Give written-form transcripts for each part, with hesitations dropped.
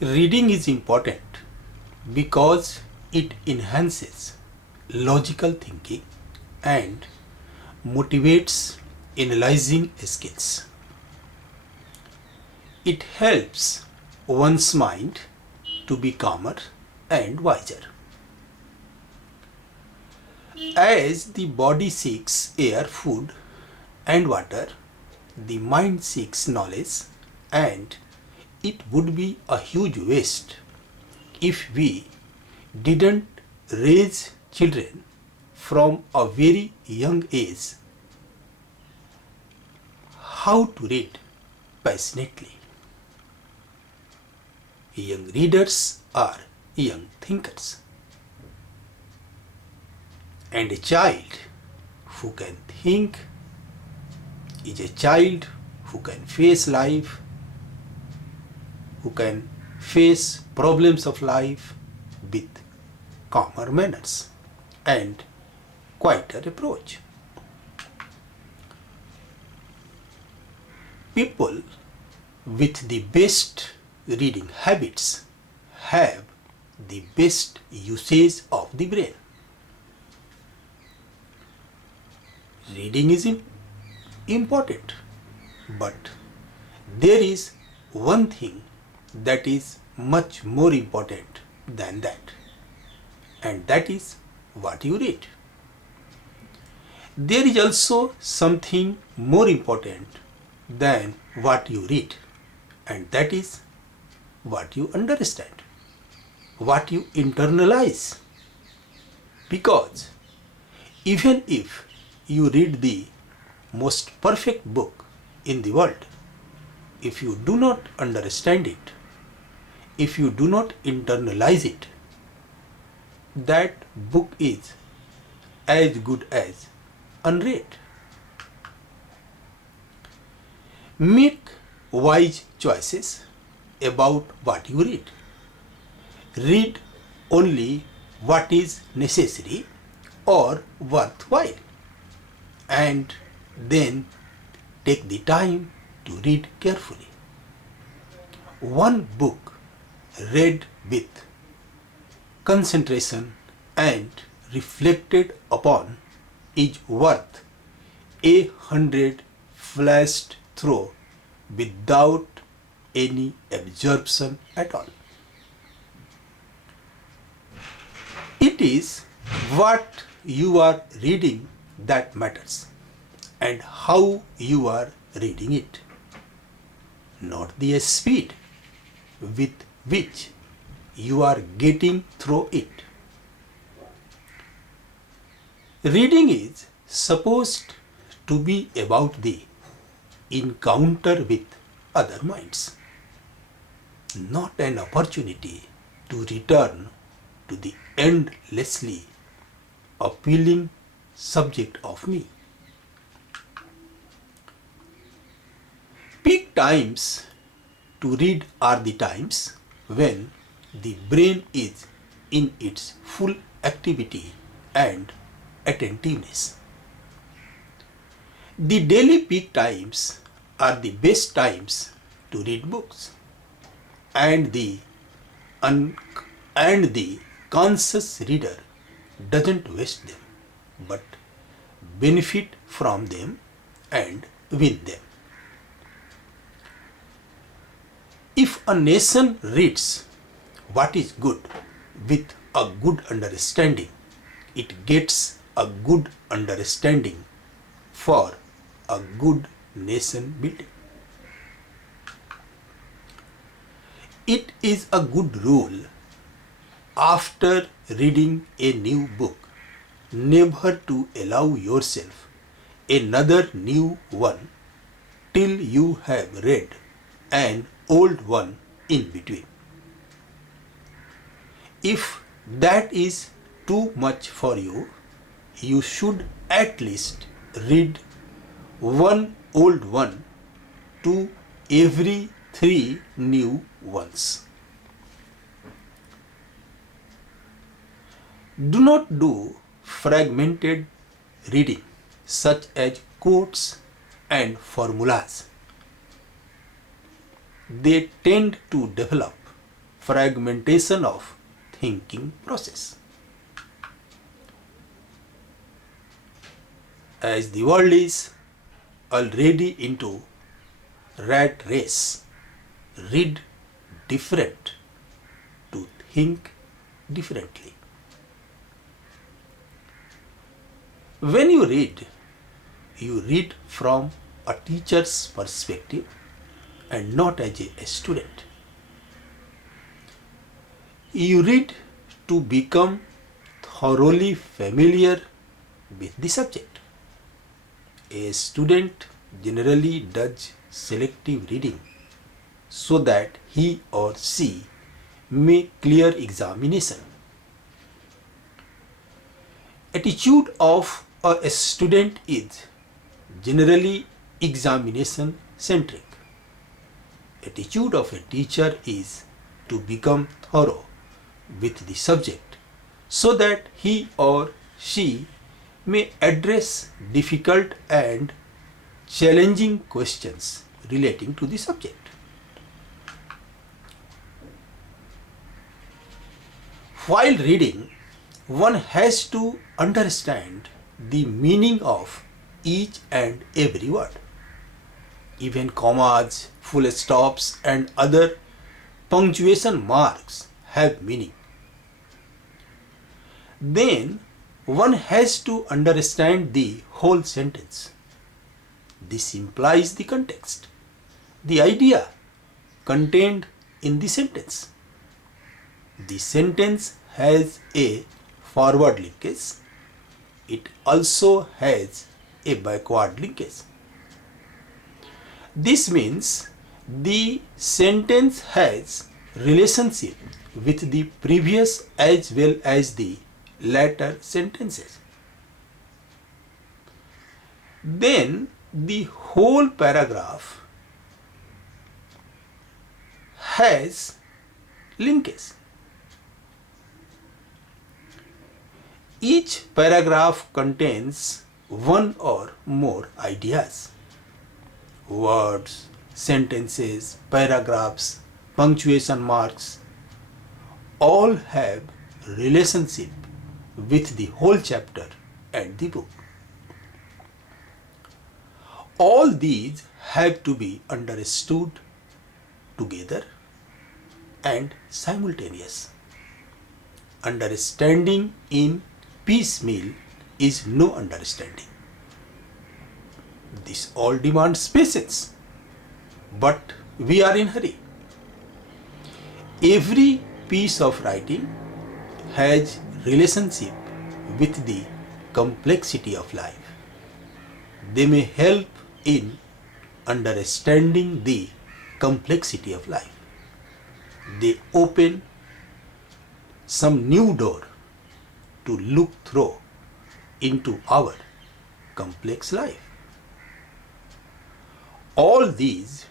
Reading is important because it enhances logical thinking and motivates analyzing skills. It helps one's mind to be calmer and wiser. As the body seeks air, food, and water, the mind seeks knowledge, and it would be a huge waste if we didn't raise children from a very young age how to read passionately. Young readers are young thinkers. And a child who can think is a child who can face life, who can face problems of life with calmer manners and quieter approach. People with the best reading habits have the best usage of the brain. Reading is important, but there is one thing that is much more important than that, and that is what you read. There is also something more important than what you read, and that is what you understand, what you internalize. Because even if you read the most perfect book in the world, if you do not understand it, if you do not internalize it, that book is as good as unread. Make wise choices about what you read. Read only what is necessary or worthwhile, and then take the time to read carefully. One book read with concentration and reflected upon is worth 100 flashed through without any absorption at all. It is what you are reading that matters, and how you are reading it, not the speed with which you are getting through it. Reading is supposed to be about the encounter with other minds, not an opportunity to return to the endlessly appealing subject of me. Peak times to read are the times when the brain is in its full activity and attentiveness. The daily peak times are the best times to read books, and the conscious reader doesn't waste them, but benefit from them and win them. If a nation reads what is good with a good understanding, it gets a good understanding for a good nation building. It is a good rule after reading a new book never to allow yourself another new one till you have read an old one in between. If that is too much for you, you should at least read one old one to every 3 new ones. Do not do fragmented reading such as quotes and formulas. They tend to develop fragmentation of thinking process. As the world is already into rat race, read different to think differently. When you read from a teacher's perspective and not as a student. You read to become thoroughly familiar with the subject. A student generally does selective reading so that he or she may clear examination. Attitude of a student is generally examination centric. Attitude of a teacher is to become thorough with the subject so that he or she may address difficult and challenging questions relating to the subject. While reading, one has to understand the meaning of each and every word. Even commas, full stops, and other punctuation marks have meaning. Then one has to understand the whole sentence. This implies the context, the idea contained in the sentence. The sentence has a forward linkage. It also has a backward linkage. This means the sentence has relationship with the previous as well as the latter sentences. Then the whole paragraph has linkage. Each paragraph contains one or more ideas. Words, sentences, paragraphs, punctuation marks all have relationship with the whole chapter and the book. All these have to be understood together and simultaneous. Understanding in piecemeal is no understanding. This all demands patience, but we are in hurry. Every piece of writing has relationship with the complexity of life. They may help in understanding the complexity of life. They open some new door to look through into our complex life. All these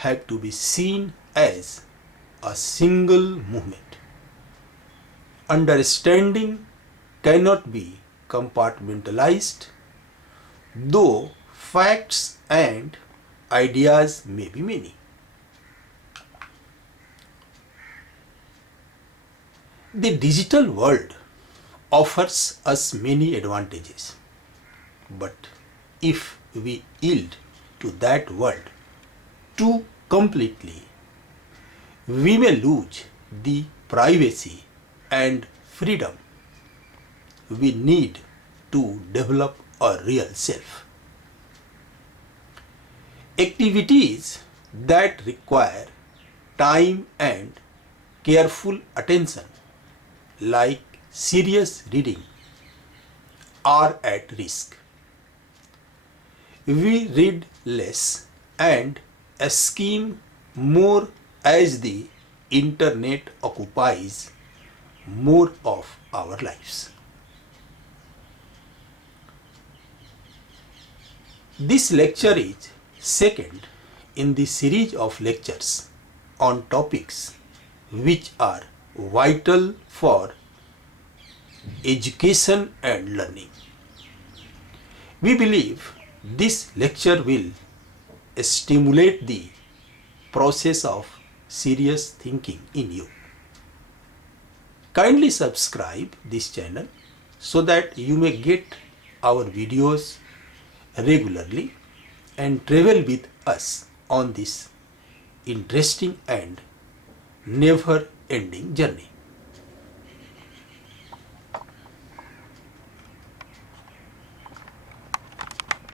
have to be seen as a single movement. Understanding cannot be compartmentalized, though facts and ideas may be many. The digital world offers us many advantages, but if we yield to that world too completely, we may lose the privacy and freedom we need to develop a real self. Activities that require time and careful attention, like serious reading, are at risk. We read less and skim more as the internet occupies more of our lives. This lecture is second in the series of lectures on topics which are vital for education and learning. We believe this lecture will stimulate the process of serious thinking in you. Kindly subscribe this channel so that you may get our videos regularly and travel with us on this interesting and never ending journey.